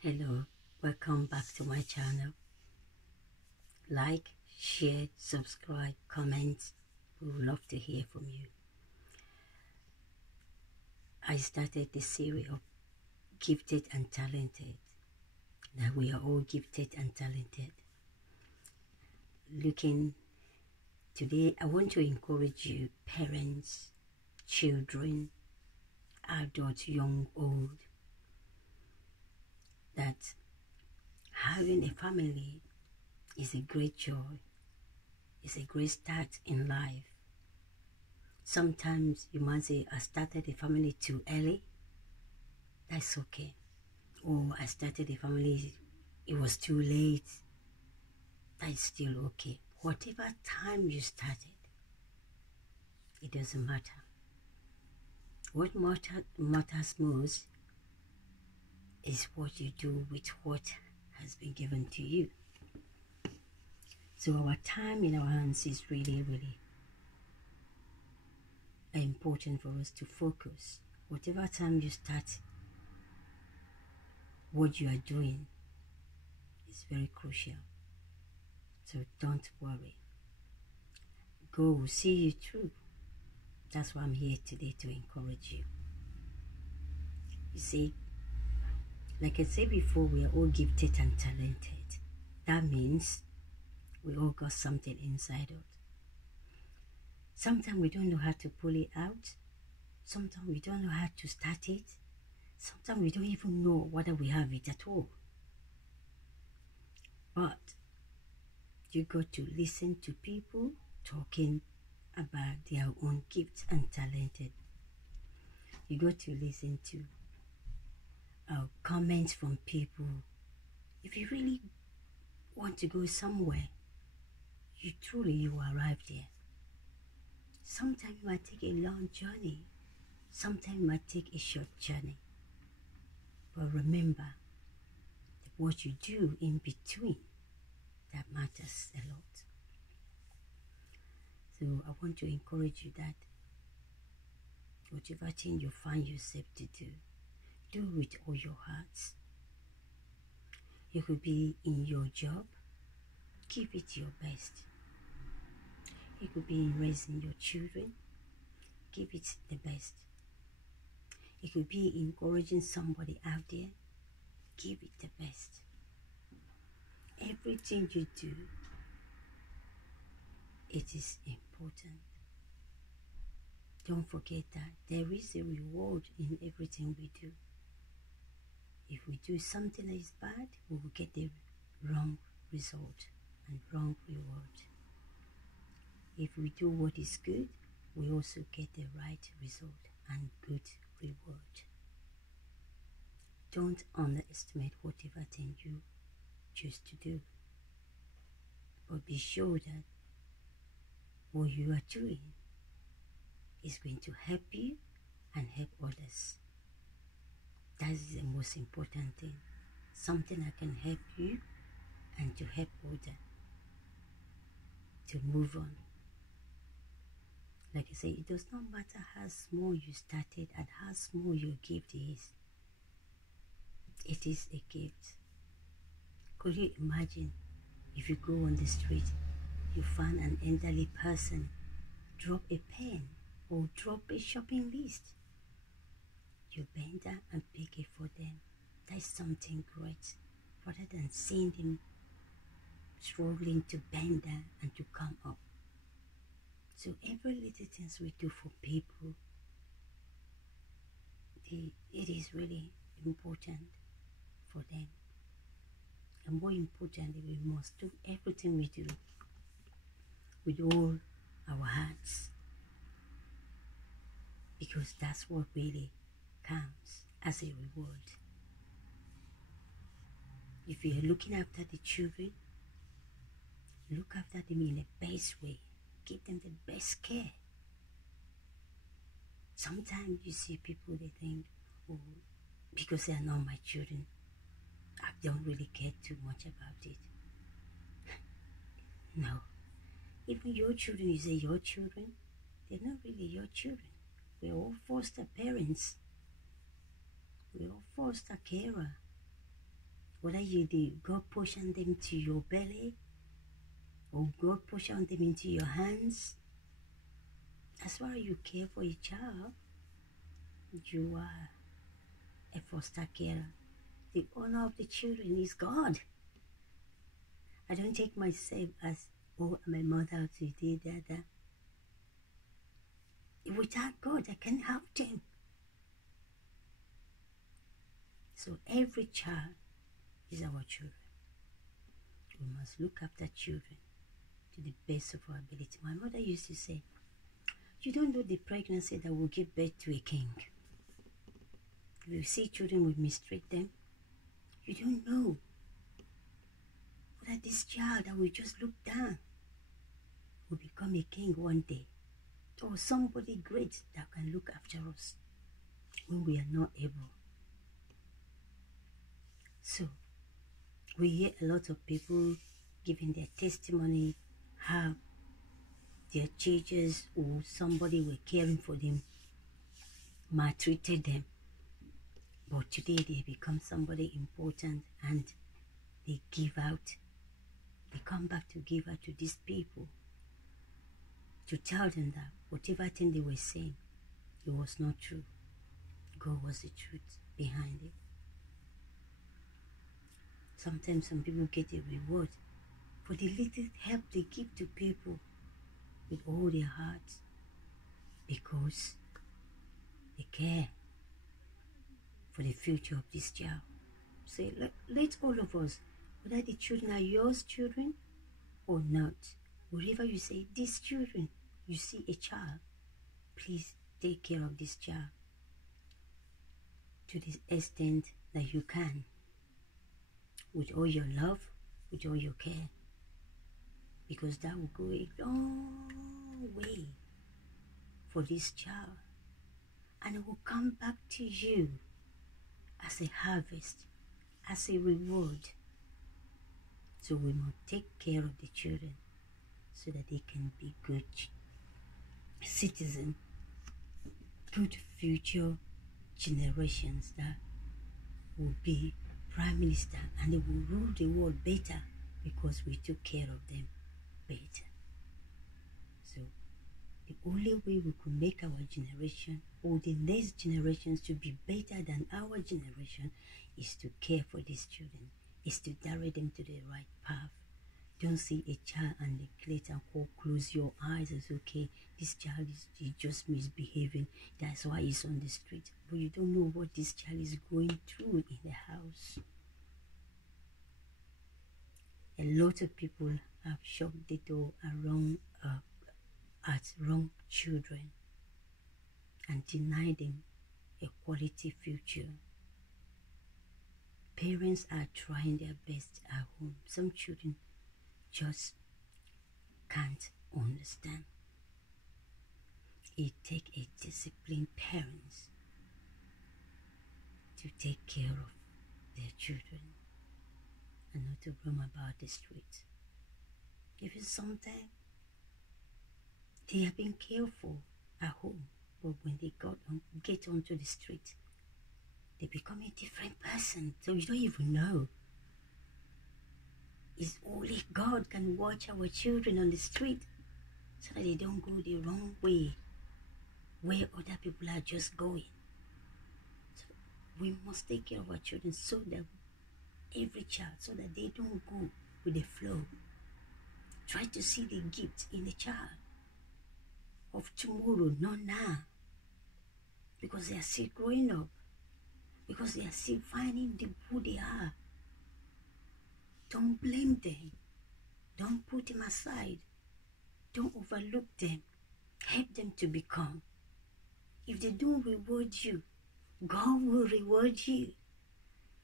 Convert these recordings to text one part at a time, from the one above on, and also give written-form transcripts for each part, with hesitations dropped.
Hello, welcome back to my channel. Like, share, subscribe, comment. We would love to hear from you. I started this series of gifted and talented. That we are all gifted and talented. Today, I want to encourage you, parents, children, adults, young, old, that having a family is a great joy. It's a great start in life. Sometimes you might say, I started a family too early. That's okay. Or I started a family, it was too late. That's still okay. Whatever time you started, it doesn't matter. What matters most is what you do with what has been given to you. So our time in our hands is really, really important for us to focus. Whatever time you start, what you are doing is very crucial. So don't worry. God will see you through. That's why I'm here today, to encourage you. You see, like I said before, we are all gifted and talented. That means we all got something inside us. Sometimes we don't know how to pull it out. Sometimes we don't know how to start it. Sometimes we don't even know whether we have it at all. But you got to listen to people talking about their own gifts and talented. You got to listen to comments from people. If you really want to go somewhere, you will arrive there. Sometimes it might take a long journey. Sometimes it might take a short journey. But remember, what you do in between, that matters a lot. So I want to encourage you that whatever thing you find yourself to do with all your heart. You could be in your job, give it your best. You could be in raising your children, give it the best. It could be encouraging somebody out there, give it the best. Everything you do, it is important. Don't forget that there is a reward in everything we do. If we do something that is bad, we will get the wrong result and wrong reward. If we do what is good, we also get the right result and good reward. Don't underestimate whatever thing you choose to do. But be sure that what you are doing is going to help you and help others. That is the most important thing. Something that can help you and to help others to move on. Like I say, it does not matter how small you started and how small your gift is. It is a gift. Could you imagine if you go on the street, you find an elderly person, drop a pen or drop a shopping list? You bend down and pick it for them. That's something great, rather than seeing them struggling to bend down and to come up. So every little things we do for people, it is really important for them. And more importantly, we must do everything we do with all our hearts, because that's what really counts as a reward. If you're looking after the children, look after them in the best way. Give them the best care. Sometimes you see people, they think, oh, because they are not my children, I don't really care too much about it. No. Even your children, you say your children, they're not really your children. We're all foster parents. We're all foster carer. Whether you did God portion them to your belly or God portion them into your hands, as far as you care for a child, you are a foster carer. The owner of the children is God. I don't take myself as, oh, my mother today, that. Without God, I can't help them. So every child is our children. We must look after children to the best of our ability. My mother used to say, you don't know the pregnancy that will give birth to a king. If you see children, we mistreat them. You don't know whether this child that we just look down will become a king one day, or somebody great that can look after us when we are not able. So we hear a lot of people giving their testimony how their teachers or somebody were caring for them maltreated them, but today they become somebody important and they give out. They come back to give out to these people to tell them that whatever thing they were saying, it was not true. God was the truth behind it. Sometimes some people get a reward for the little help they give to people with all their hearts because they care for the future of this child. Say, let all of us, whether the children are yours children or not, wherever you say, these children, you see a child, please take care of this child to the extent that you can, with all your love, with all your care, because that will go a long way for this child, and it will come back to you as a harvest, as a reward. So we must take care of the children so that they can be good citizens, good future generations that will be prime minister, and they will rule the world better because we took care of them better. So the only way we could make our generation or the next generations to be better than our generation is to care for these children, is to direct them to the right path. Don't see a child and neglect and close your eyes as, okay, this child is just misbehaving, that's why he's on the street. But you don't know what this child is going through in the house. A lot of people have shut the door at wrong children and deny them a quality future. Parents are trying their best at home. Some children just can't understand. It takes a disciplined parents to take care of their children and not to roam about the street. If it's sometimes they have been careful at home, but when they get onto the street, they become a different person. So you don't even know. It's only God can watch our children on the street so that they don't go the wrong way where other people are just going. So we must take care of our children so that every child, so that they don't go with the flow. Try to see the gift in the child of tomorrow, not now, because they are still growing up, because they are still finding who they are. Don't blame them. Don't put them aside. Don't overlook them. Help them to become. If they don't reward you, God will reward you.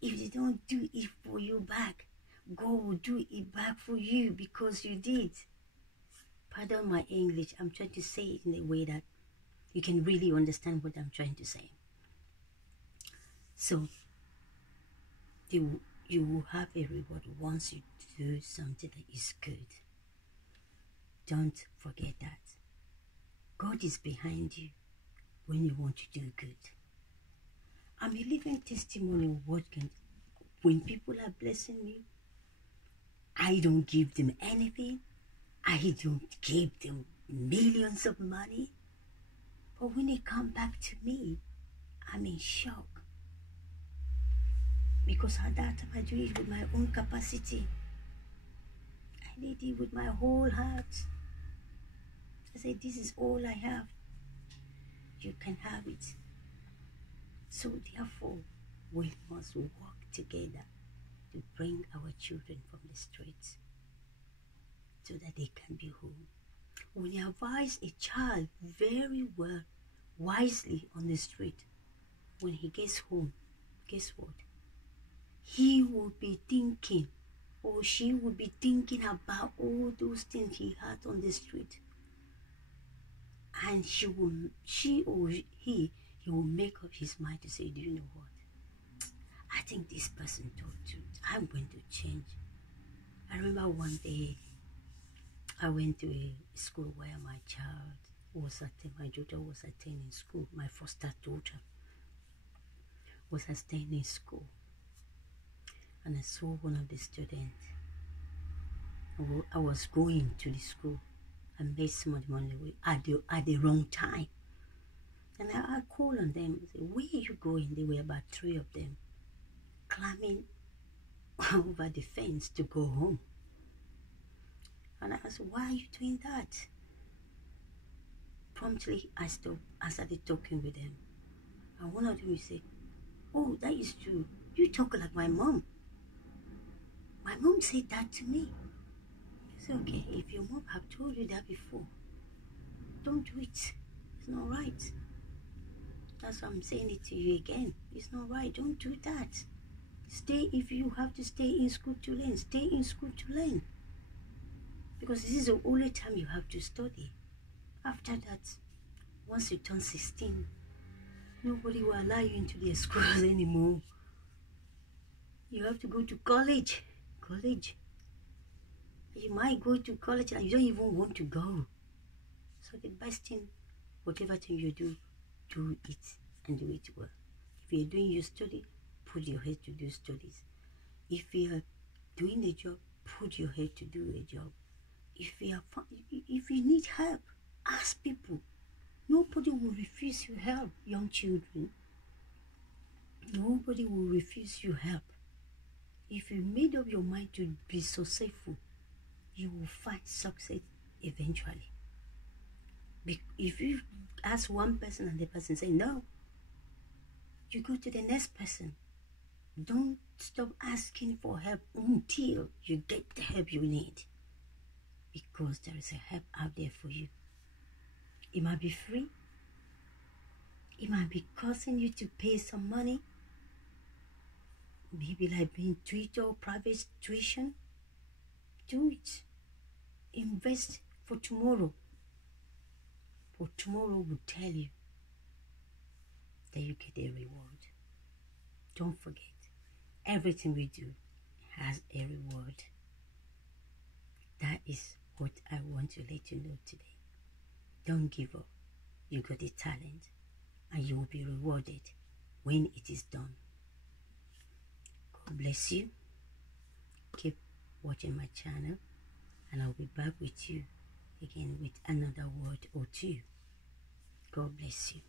If they don't do it for you back, God will do it back for you because you did. Pardon my English. I'm trying to say it in a way that you can really understand what I'm trying to say. So, you will have a reward once you do something that is good. Don't forget that. God is behind you when you want to do good. I'm a living testimony of what when people are blessing me, I don't give them anything. I don't give them millions of money. But when they come back to me, I'm in shock. Because at that time I do it with my own capacity. I did it with my whole heart. I said, this is all I have. You can have it. So therefore, we must work together to bring our children from the streets so that they can be home. When you advise a child very well, wisely on the street, when he gets home, guess what? He will be thinking, or she will be thinking about all those things he had on the street. And he will make up his mind to say, do you know what? I think this person told you, I'm going to change. I remember one day, I went to a school where my daughter was attending school. My foster daughter was attending school. And I saw one of the students. I was going to the school. I met somebody on the way at the wrong time. And I called on them and said, where are you going? There were about 3 of them climbing over the fence to go home. And I asked, why are you doing that? Promptly, I started talking with them. And one of them said, oh, that is true. You talk like my mom. My mom said that to me. I said, okay, if your mom have told you that before, don't do it. It's not right. That's why I'm saying it to you again. It's not right. Don't do that. Stay, if you have to stay in school to learn, stay in school to learn. Because this is the only time you have to study. After that, once you turn 16, nobody will allow you into their schools anymore. You have to go to college. You might go to college and you don't even want to go. So the best thing, whatever thing you do it and do it well. If you're doing your study, put your head to do studies. If you're doing a job, put your head to do a job. If you need help, ask people. Nobody will refuse you help, young children. Nobody will refuse you help. If you made up your mind to be successful, you will find success eventually. If you ask one person and the person say no, you go to the next person. Don't stop asking for help until you get the help you need. Because there is a help out there for you. It might be free. It might be costing you to pay some money. Maybe like being tutor or private tuition. Do it. Invest for tomorrow. For tomorrow will tell you that you get a reward. Don't forget, everything we do has a reward. That is what I want to let you know today. Don't give up. You got a talent and you will be rewarded when it is done. God bless you. Keep watching my channel and I'll be back with you again with another word or two. God bless you.